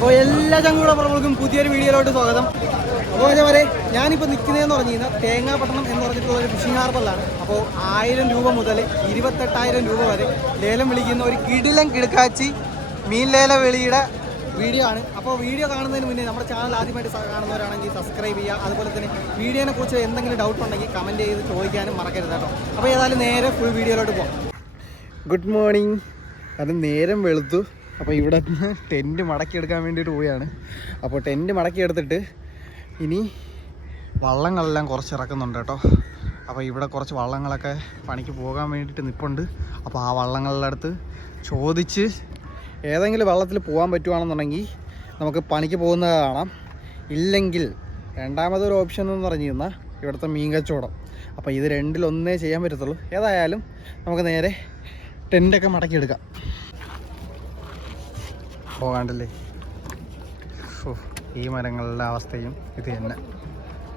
അപ്പോൾ എല്ലാ ചങ്ങൂടപ്പുറങ്ങൾക്കും പുതിയൊരു വീഡിയോയിലോട്ട് സ്വാഗതം. അപ്പോൾ എന്താ പറയുക, ഞാനിപ്പോൾ നിൽക്കുന്നതെന്ന് പറഞ്ഞു കഴിഞ്ഞാൽ തേങ്ങാപട്ടണം എന്ന് പറഞ്ഞിട്ടുള്ള ഒരു ഫിഷിംഗ് ഹാർബറിലാണ്. അപ്പോൾ 1000 രൂപ മുതൽ 28,000 രൂപ വരെ ലേലം വിളിക്കുന്ന ഒരു കിടിലൻ കിടക്കാച്ചി മീൻ ലേല വിളിയുടെ വീഡിയോ ആണ്. അപ്പോൾ വീഡിയോ കാണുന്നതിന് മുന്നേ നമ്മുടെ ചാനൽ ആദ്യമായിട്ട് കാണുന്നവരാണെങ്കിൽ സബ്സ്ക്രൈബ് ചെയ്യുക. അതുപോലെ തന്നെ വീഡിയോനെ കുറിച്ച് എന്തെങ്കിലും ഡൗട്ട് ഉണ്ടെങ്കിൽ കമൻറ്റ് ചെയ്ത് ചോദിക്കാനും മറക്കരുത് കേട്ടോ. അപ്പോൾ ഏതായാലും നേരെ ഫുൾ വീഡിയോയിലോട്ട് പോകാം. Good morning. അത് നേരം വെളുത്തു. അപ്പോൾ ഇവിടെ നിന്ന് ടെൻറ്റ് മടക്കിയെടുക്കാൻ വേണ്ടിയിട്ട് പോവുകയാണ്. അപ്പോൾ ടെൻറ്റ് മടക്കിയെടുത്തിട്ട് ഇനി വള്ളങ്ങളെല്ലാം കുറച്ച് ഇറക്കുന്നുണ്ട് കേട്ടോ. അപ്പോൾ ഇവിടെ കുറച്ച് വള്ളങ്ങളൊക്കെ പണിക്ക് പോകാൻ വേണ്ടിയിട്ട് നിൽപ്പുണ്ട്. അപ്പോൾ ആ വള്ളങ്ങളുടെ അടുത്ത് ചോദിച്ച് ഏതെങ്കിലും വള്ളത്തിൽ പോകാൻ പറ്റുവാണെന്നുണ്ടെങ്കിൽ നമുക്ക് പണിക്ക് പോകുന്നത് കാണാം. ഇല്ലെങ്കിൽ രണ്ടാമതൊരു ഓപ്ഷൻ എന്ന് പറഞ്ഞു കഴിഞ്ഞാൽ ഇവിടുത്തെ മീൻ കച്ചവടം. അപ്പോൾ ഇത് രണ്ടിലൊന്നേ ചെയ്യാൻ പറ്റത്തുള്ളൂ. ഏതായാലും നമുക്ക് നേരെ ടെൻറ്റൊക്കെ മടക്കിയെടുക്കാം. പോകാണ്ടല്ലേ. ഈ മരങ്ങളുടെ അവസ്ഥയും ഇത് തന്നെ.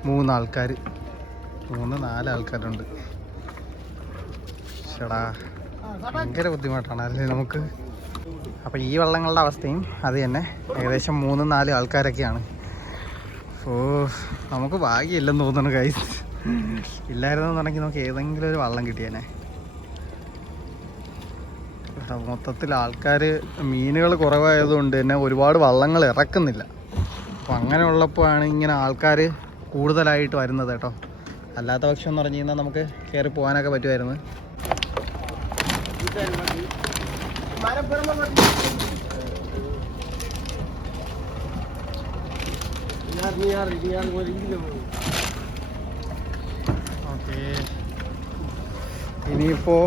3-4 ആൾക്കാരുണ്ട്. ചേടാ ഭയങ്കര ബുദ്ധിമുട്ടാണ് അല്ലേ നമുക്ക്. അപ്പോൾ ഈ വള്ളങ്ങളുടെ അവസ്ഥയും അത് തന്നെ. ഏകദേശം 3-4 ആൾക്കാരൊക്കെയാണ്. നമുക്ക് ഭാഗ്യമില്ലെന്ന് തോന്നുന്നു ഗൈസ്. ഇല്ലായിരുന്നെന്നുണ്ടെങ്കിൽ നമുക്ക് ഏതെങ്കിലും ഒരു വള്ളം കിട്ടിയേനെ. മൊത്തത്തിൽ ആൾക്കാർ മീനുകൾ കുറവായതുകൊണ്ട് തന്നെ ഒരുപാട് വള്ളങ്ങൾ ഇറക്കുന്നില്ല. അപ്പോൾ അങ്ങനെയുള്ളപ്പോഴാണ് ഇങ്ങനെ ആൾക്കാർ കൂടുതലായിട്ട് വരുന്നത് കേട്ടോ. അല്ലാത്ത പക്ഷം എന്ന് പറഞ്ഞു കഴിഞ്ഞാൽ നമുക്ക് കയറി പോകാനൊക്കെ പറ്റുമായിരുന്നു. ഓക്കേ, ഇനിയിപ്പോൾ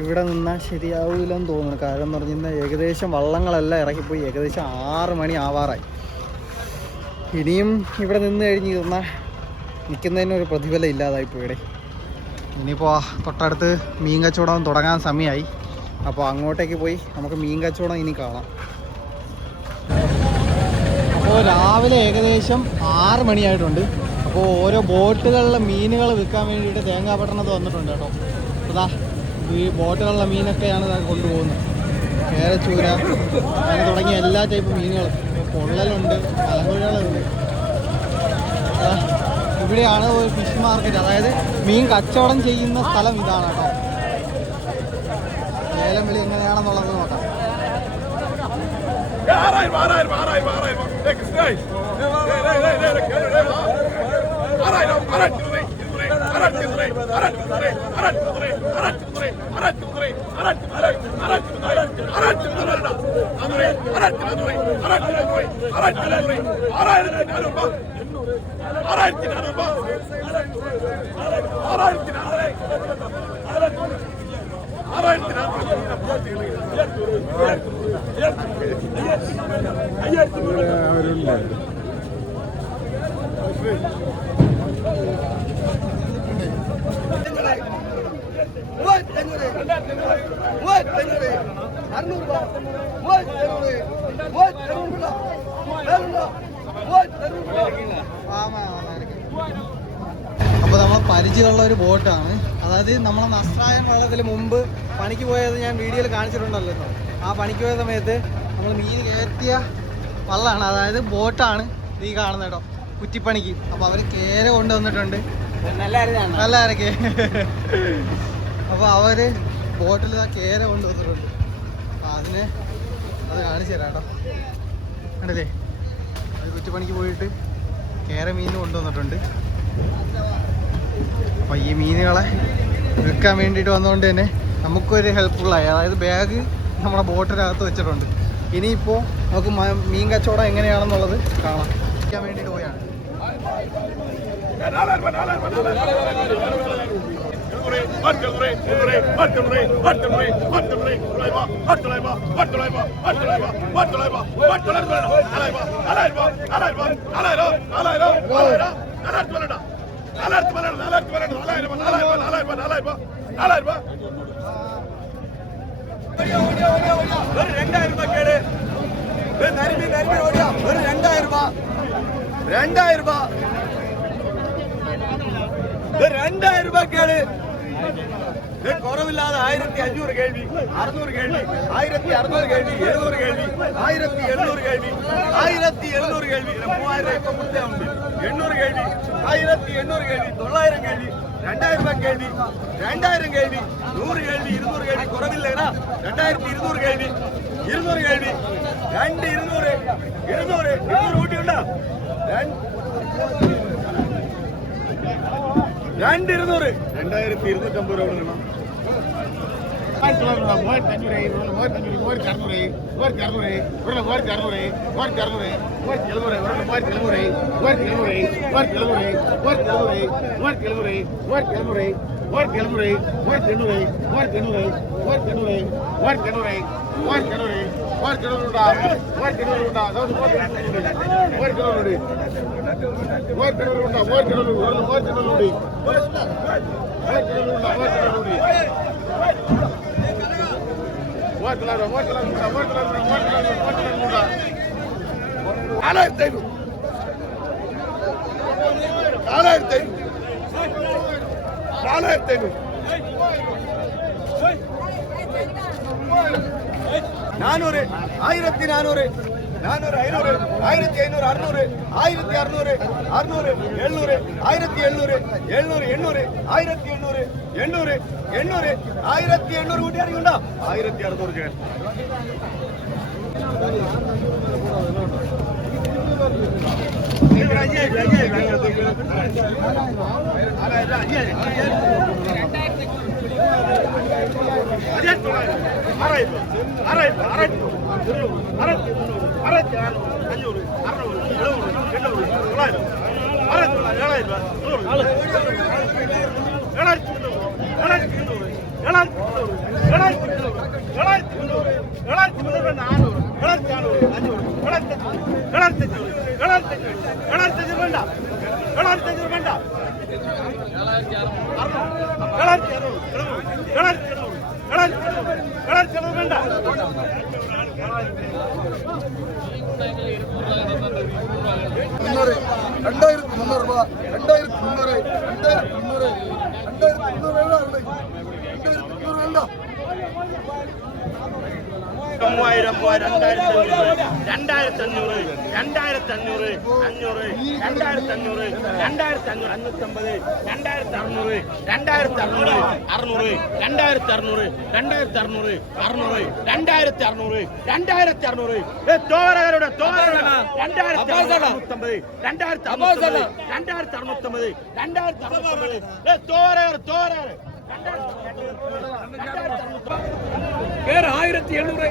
ഇവിടെ നിന്നാൽ ശരിയാവില്ലെന്ന് തോന്നുന്നു. കാരണം എന്ന് പറഞ്ഞു കഴിഞ്ഞാൽ ഏകദേശം വള്ളങ്ങളെല്ലാം ഇറക്കിപ്പോയി. ഏകദേശം 6 മണി ആവാറായി. ഇനിയും ഇവിടെ നിന്ന് കഴിഞ്ഞ് ഇരുന്നാൽ നിൽക്കുന്നതിനൊരു പ്രതിഫലം ഇല്ലാതായിപ്പോൾ ഇവിടെ. ഇനിയിപ്പോൾ തൊട്ടടുത്ത് മീൻ കച്ചവടം തുടങ്ങാൻ സമയമായി. അപ്പോൾ അങ്ങോട്ടേക്ക് പോയി നമുക്ക് മീൻ കച്ചവടം ഇനി കാണാം. അപ്പോൾ രാവിലെ ഏകദേശം 6 മണിയായിട്ടുണ്ട്. അപ്പോൾ ഓരോ ബോട്ടുകളിലെ മീനുകൾ വിൽക്കാൻ വേണ്ടിയിട്ട് തേങ്ങാപട്ടണത്ത് വന്നിട്ടുണ്ട് കേട്ടോ. അതാ ഈ ബോട്ടുകളിലെ മീനൊക്കെയാണ് കൊണ്ടുപോകുന്നത്. കേരച്ചൂര അങ്ങനെ തുടങ്ങിയ എല്ലാ ടൈപ്പ് മീനുകളും. പൊള്ളലുണ്ട്, മലമ്പുഴകളുണ്ട്. ഇവിടെയാണ് ഒരു ഫിഷ് മാർക്കറ്റ്, അതായത് മീൻ കച്ചവടം ചെയ്യുന്ന സ്ഥലം ഇതാണ് കേട്ടോ. ലേലം വിളി എങ്ങനെയാണെന്നുള്ളത് നോക്കാം. അപ്പോൾ നമ്മൾ പരിചയമുള്ള ഒരു ബോട്ടാണ്. അതായത് നമ്മളെ നസ്രായൻ വള്ളത്തിൽ മുമ്പ് പണിക്ക് പോയത് ഞാൻ വീഡിയോയിൽ കാണിച്ചിട്ടുണ്ടല്ലോ. ആ പണിക്ക് പോയ സമയത്ത് നമ്മൾ മീൻ കയറ്റിയ വള്ളമാണ്, അതായത് ബോട്ടാണ് ഈ കാണുന്നത് കേട്ടോ, കുറ്റിപ്പണിക്ക്. അപ്പോൾ അവർ കേര കൊണ്ടുവന്നിട്ടുണ്ട്. നല്ല ആരൊക്കെ. അപ്പോൾ അവർ ബോട്ടിൽ ആ കേര കൊണ്ടുവന്നിട്ടുണ്ട്. അപ്പോൾ അത് കാണിച്ചു തരാം കേട്ടോ. കണ്ടില്ലേ, അത് കുറ്റിപ്പണിക്ക് പോയിട്ട് കേര മീൻ കൊണ്ടുവന്നിട്ടുണ്ട്. അപ്പോൾ ഈ മീനുകളെ വിൽക്കാൻ വേണ്ടിയിട്ട് വന്നുകൊണ്ട് തന്നെ നമുക്കൊരു ഹെൽപ്ഫുള്ളായി. അതായത് ബാഗ് നമ്മുടെ ബോട്ടിനകത്ത് വെച്ചിട്ടുണ്ട്. ഇനിയിപ്പോൾ നമുക്ക് മീൻ കച്ചവടം എങ്ങനെയാണെന്നുള്ളത് കാണാം. വിൽക്കാൻ വേണ്ടിയിട്ട് പോയാണ്. ഒരു 2000 രൂപ കേട്. ഒരു 2000 രൂപ. 2000 രൂപ. 2000 രൂപ കേട്. കുറവില്ലാതെ 1500 കേൾവി, 600 കേൾവി, 1600 കേൾവി, 700 കേൾവി, 1700 കേൾവി, 1700 കേൾവി, 3000 ഇപ്പൊ കൊടുത്തുണ്ട്, 800 കേൾവി, 1800 കേൾവി, 900 കേൾവി, 2000 രൂപ കേൾവി, 2000 കേൾവി, 100 കേൾവി, 200 കേൾവി, കുറവില്ലേടാ, 2200 കേൾവി, 200 കേൾവി, 2200, 200 കൂട്ടിയുണ്ടോ, 2200, 2250 രൂപ കൊടുക്കണം. നാനൂറ്, 1400, 400, 500, 1500, 600, 1600, 600, 700, 1700, 700, 800, 1800, 800, 800, 1800 കൂട്ടി അറിയുണ്ടോ, 1600 ചെയ്യാൻ. മൂവായിരം, 2500, 2500, 2500, 500, 2500, 2500, 550, 2600, 2600, 600, 2600, 2600, 600, 2600, 2600, തോരകരുടെ 2650, 2650, 2650, 2650, തോരകർ 1800,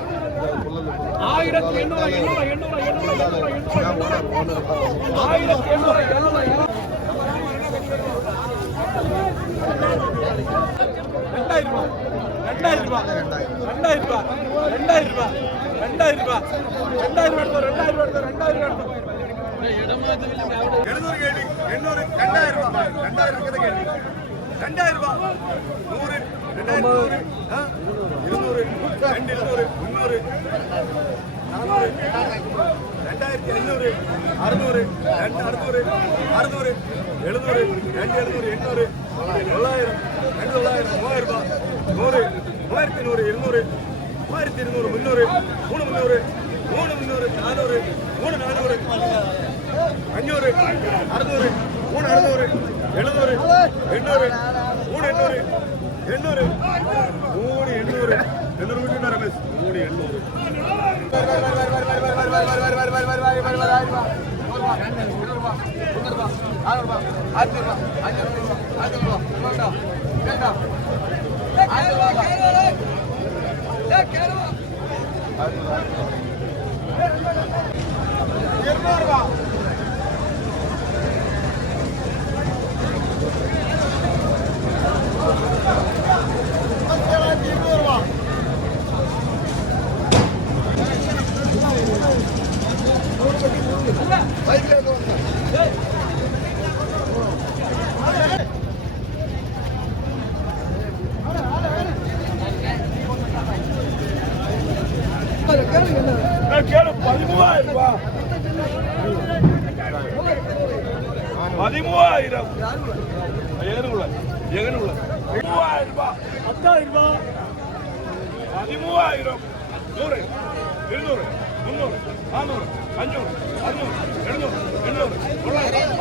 13,000 എങ്ങനെയുള്ള 3000 രൂപ 13000, 100, 200, 300, 400, 500, 600, 700, 800, 900,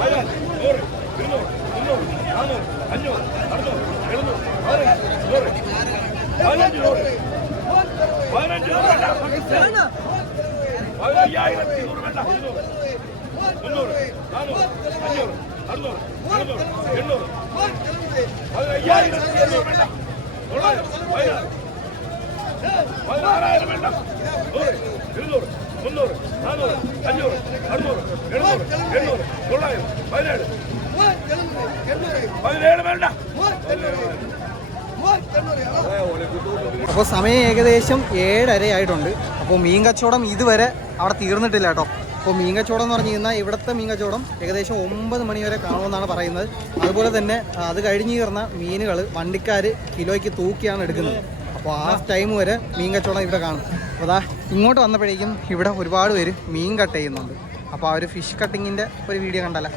1000, 100, 200, 300, 400, 500, 600, 700, 100, 15 100, 15 വേണ്ട 15000 വേണ്ട 300, 400, 500, 600, 700, 800, 15000 വേണ്ട 900, 16,000 വേണ്ട 100, 200, 300, 400, 500, 600, 700, 800, 900, 17 വേണ്ട. അപ്പോൾ സമയം ഏകദേശം 7:30 ആയിട്ടുണ്ട്. അപ്പോൾ മീൻ കച്ചവടം ഇതുവരെ അവിടെ തീർന്നിട്ടില്ല കേട്ടോ. അപ്പോൾ മീൻ കച്ചവടം എന്ന് പറഞ്ഞു കഴിഞ്ഞാൽ ഇവിടുത്തെ മീൻ കച്ചവടം ഏകദേശം 9 മണി വരെ കാണുമെന്നാണ് പറയുന്നത്. അതുപോലെ തന്നെ അത് കഴിഞ്ഞ് കയറുന്ന മീനുകൾ വണ്ടിക്കാർ കിലോയ്ക്ക് തൂക്കിയാണ് എടുക്കുന്നത്. അപ്പോൾ ആ ടൈം വരെ മീൻ കച്ചവടം ഇവിടെ കാണും. അപ്പോൾ അതാ ഇങ്ങോട്ട് വന്നപ്പോഴേക്കും ഇവിടെ ഒരുപാട് പേര് മീൻ കട്ട് ചെയ്യുന്നുണ്ട്. അപ്പോൾ ആ ഒരു ഫിഷ് കട്ടിങ്ങിൻ്റെ ഒരു വീഡിയോ കണ്ടല്ലേ.